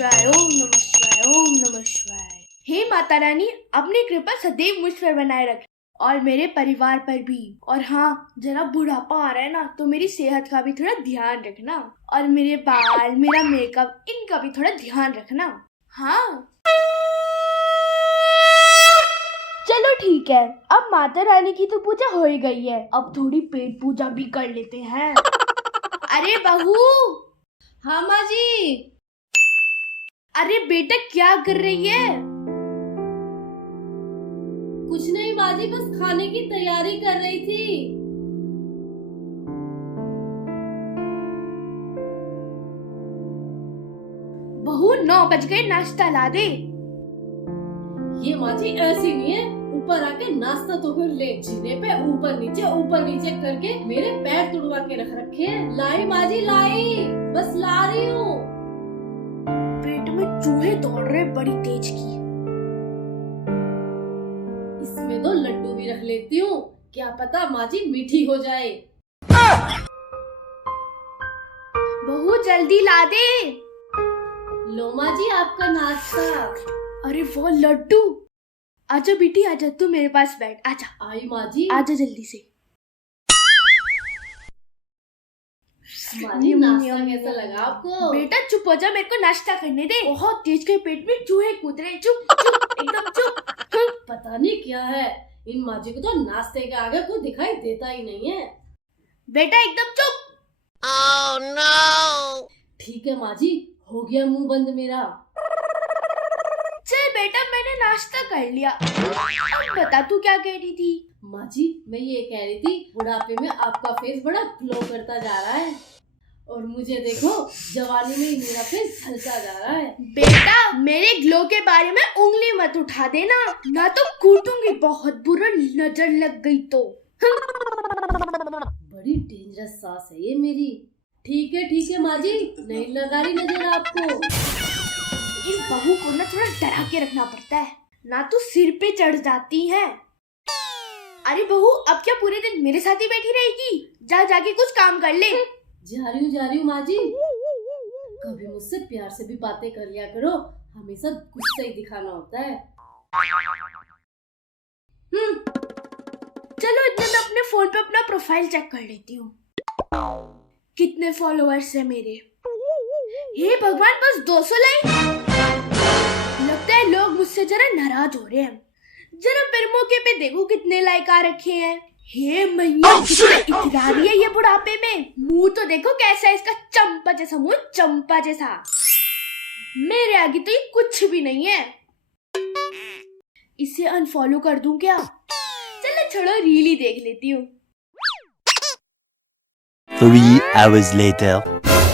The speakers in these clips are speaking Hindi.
शिवाय, ओम नमः शिवाय, ओम नमः शिवाय। हे माता रानी, अपनी कृपा सदैव मुझ पर बनाए रखे और मेरे परिवार पर भी। और हाँ, जरा बुढ़ापा आ रहा है ना, तो मेरी सेहत का भी थोड़ा ध्यान रखना और मेरे बाल, मेरा मेकअप, इनका भी थोड़ा ध्यान रखना। हाँ चलो ठीक है, अब माता रानी की तो पूजा हो ही गई है, अब थोड़ी पेट पूजा भी कर लेते हैं। अरे बहू। हाँ माँ जी। अरे बेटा, क्या कर रही है? कुछ नहीं माँ जी, बस खाने की तैयारी कर रही थी। बहू 9 बज गए, नाश्ता ला दे। ये माँ जी ऐसी नहीं है, ऊपर आके नाश्ता तो कर ले। जीने पे ऊपर नीचे करके मेरे पैर तुड़वा के रख रखे हैं। लाई माँ जी लाई, बस ला रही हूँ। पेट में चूहे दौड़ रहे बड़ी तेज की। इसमें तो लड्डू भी रख लेती हूँ, क्या पता माँ जी मीठी हो जाए। बहू जल्दी ला दे। लो माँ जी आपका नाश्ता। अरे वो लड्डू। आजा बेटी आजा, तू मेरे पास बैठ, आजा। आई माँ जी। आजा जल्दी से। माँ जी नाश्ता कैसा लगा आपको? बेटा चुप हो जा, मेरे को नाश्ता करने दे। बहुत तेज के पेट में चूहे कूद रहे। चुप चुप, एकदम चुप। पता नहीं क्या है, इन माँ जी को तो नाश्ते के आगे कुछ दिखाई देता ही नहीं है। बेटा एकदम चुप। Oh no! ठीक है माँ जी, हो गया मुंह बंद मेरा। चल बेटा, मैंने नाश्ता कर लिया। अब बता तू क्या कह रही थी? माँ जी मैं ये कह रही थी, बुढ़ापे में आपका फेस बड़ा ग्लो करता जा रहा है और मुझे देखो जवानी में ही मेरा फेस झलता जा रहा है। बेटा मेरे ग्लो के बारे में उंगली मत उठा देना, ना तो कूटूंगी बहुत बुरा नजर लग गई तो। बड़ी डेंजरस सास है ये मेरी। ठीक है माँ जी, नहीं लगा रही नजर आपको। इस बहू को ना थोड़ा डरा के रखना पड़ता है, ना तो सिर पे चढ़ जाती है। अरे बहू, अब क्या पूरे दिन मेरे साथ ही बैठी रहेगी? जा जाके कुछ काम कर ले। जा रही हूँ माँ जी। कभी मुझसे प्यार से भी बातें कर लिया करो, हमेशा गुस्सा ही दिखाना होता है। चलो इतने में अपने फोन पे अपना प्रोफाइल चेक कर लेती हूँ। कितने फॉलोअर्स है मेरे? हे भगवान, बस 200 लाइक। लगता है लोग मुझसे जरा नाराज हो रहे हैं। जरा फिर मौके पे देखो कितने लाइक आ रखे हैं। हे मैया, कितना इतरारी है ये बुढ़ापे में। मुंह तो देखो कैसा है इसका, चंपा जैसा मुंह, चंपा जैसा। मेरे आगे तो ये कुछ भी नहीं है। इसे अनफॉलो कर दूं क्या? चलो छोड़ो, रील ही देख लेती हूँ। 3 hours later.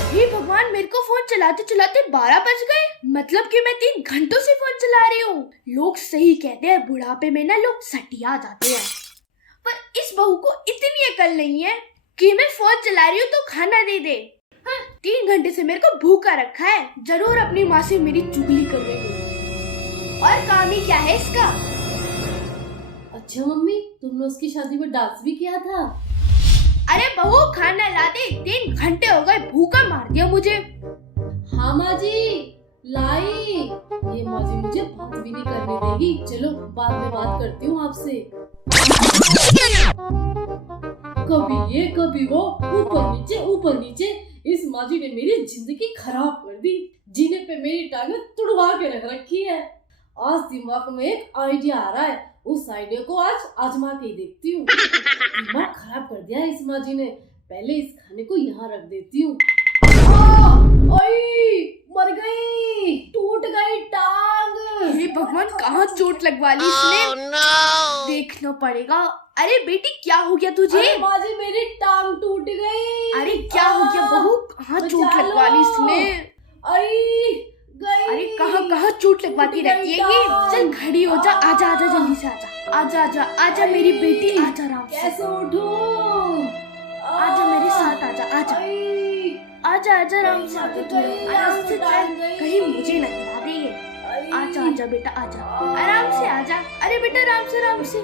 हे भगवान, मेरे को फोन चलाते चलाते 12 बज गए। मतलब कि मैं 3 घंटों से फोन चला रही हूँ। लोग सही कहते हैं, बुढ़ापे में ना लोग सटिया जाते हैं। पर इस बहू को इतनी अकल नहीं है कि मैं फोन चला रही हूँ तो खाना दे दे। 3 घंटे से मेरे को भूखा रखा है। जरूर अपनी माँ से मेरी चुगली कर रही हूँ। और काम ही क्या है इसका? अच्छा मम्मी, तुमने उसकी शादी में डांस भी किया था? अरे बहू खाना ला दे, 3 घंटे हो गए, भूखा मार दिया मुझे। हाँ माँ जी लाई। ये माँ जी मुझे बात भी नहीं करने देगी। चलो बाद में बात करती हूँ आपसे। कभी ये कभी वो, ऊपर नीचे इस माँ जी ने मेरी जिंदगी खराब कर दी। जीने पे मेरी टांगें तुड़वा के रख रखी है। आज दिमाग में एक आइडिया आ रहा है, उस आइडिया को आज आजमा के ही देखती हूँ। दिमाग खराब कर दिया है इस माँ जी ने। पहले इस खाने को यहाँ रख देती हूँ। मर गई, टूट गई टांग। हे भगवान, कहाँ चोट लगवा ली इसने? Oh no! देखना पड़ेगा। अरे बेटी, क्या हो गया तुझे? अरे माँ जी मेरी टांग टूट गई। अरे क्या हो गया बहू, कहाँ चोट लगवा ली इसने? गई। अरे कहाँ चोट लगवाती रहती है ये? चल खड़ी हो जा, आजा जल्दी से आजा मेरी बेटी, आजा आराम से। कैसे उठूं? आजा मेरे साथ, आजा आराम से, आराम से चल, कहीं मुझे ना हिला दे ये। आजा बेटा, आजा आराम से, आजा। अरे बेटा आराम से।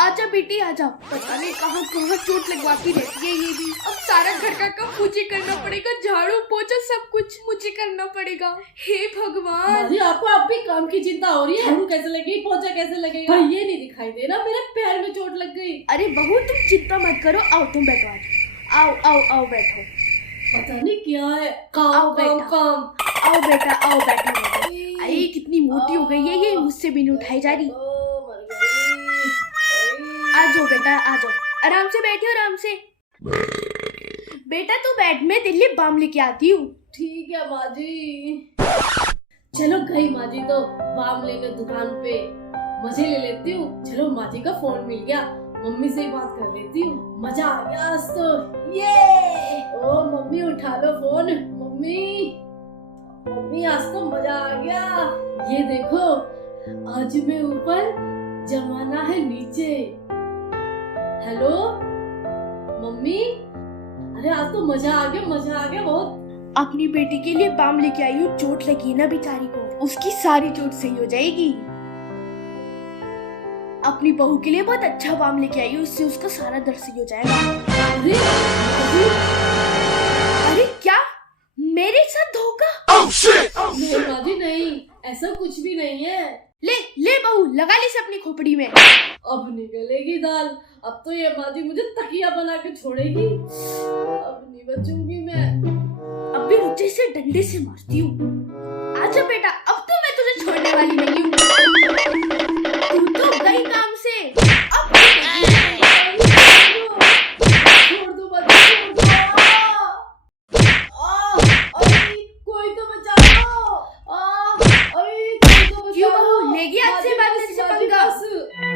आजा बेटी आजा। पता नहीं कहाँ कहाँ चोट लगवाती रहती है ये भी। अब सारा घर का काम मुझे करना पड़ेगा, झाड़ू पोछा सब कुछ मुझे करना पड़ेगा। हे भगवान। माँ जी आपको अब भी काम की चिंता हो रही है? झाड़ू कैसे लगेगी, पोछा कैसे लगेगा? पर ये नहीं दिखाई दे रहा मेरे पैर में चोट लग गई। अरे बहू तुम चिंता मत करो, आओ तुम बैठो आज। आओ आओ आओ बैठो। पता नहीं क्या है, काम आओ काम बेटा। काम। आओ बेटा आओ बैठो बैठो। अरे कितनी मोटी हो गई है ये, मुझसे भी नहीं उठाई जा रही। मर गई। आ जाओ बेटा आ जाओ, आराम से बैठे आराम से। बेटा तू बैठ, मैं तेरे लिए बाम लेके आती हूँ। ठीक है माँ जी। चलो गई माँ जी तो बाम लेकर दुकान पे, मजे ले लेती हूँ। चलो माँ जी का फोन मिल गया, मम्मी से ही बात कर लेती हूँ। मजा आ गया आज तो। ये ओ मम्मी उठा लो फोन। मम्मी मम्मी आज तो मजा आ गया। ये देखो आज मैं ऊपर, जमाना है नीचे। हेलो मम्मी, अरे आज तो मजा आ गया बहुत। अपनी बेटी के लिए बाम लेके आई हूँ, चोट लगी है ना बेचारी को, उसकी सारी चोट सही हो जाएगी। अपनी बहू के लिए बहुत अच्छा बाम लेके आई हूँ, इससे उसका सारा दर्द सही हो जाएगा। अरे क्या मेरे साथ धोखा? नहीं माँ जी नहीं, ऐसा कुछ भी नहीं है। ले ले बहू, लगा ले इसे अपनी खोपड़ी में। अब निकलेगी दाल। अब तो ये माँ जी मुझे तकिया बना के छोड़ेगी। अब नहीं बचूंगी मैं। अब भी रुचे से डंडे से मारती हूँ। आजा बेटा, अब तो मैं तुझे छोड़ने वाली नहीं हूँ। तू तो गई काम से, अब छोड़ दो मत, छोड़ दो। कोई तो बचाओ। कोई तो बचाओ। क्यों बहू, लेगी आज से बाद में पंगा?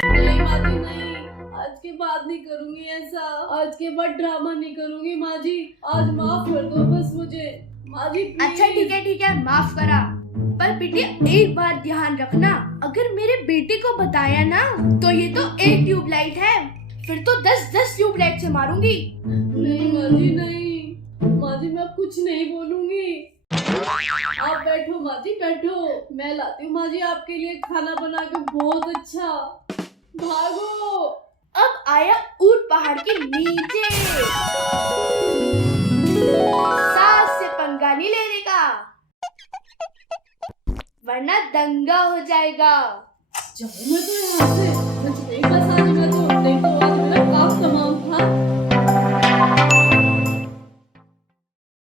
नहीं माँ जी नहीं, आज के बाद नहीं करूंगी ऐसा। आज के बाद ड्रामा नहीं करूंगी माँ जी। आज माफ कर दो बस मुझे माँ जी। अच्छा ठीक है माफ करा, पर बिटिया एक बात ध्यान रखना, अगर मेरे बेटे को बताया ना तो ये तो एक ट्यूबलाइट है, फिर तो 10 ट्यूबलाइट से मारूंगी। नहीं माँ जी नहीं, माँ जी मैं अब कुछ नहीं बोलूंगी। आप बैठो माँ जी बैठो, मैं लाती हूँ माँ जी आपके लिए खाना बना के बहुत अच्छा। भागो। अब आया ऊंट पहाड़ के नीचे, सास से पंगा नहीं लेने का, वरना दंगा हो जाएगा। जाऊँ मैं तो यहाँ से, मुझे नहीं पसंद।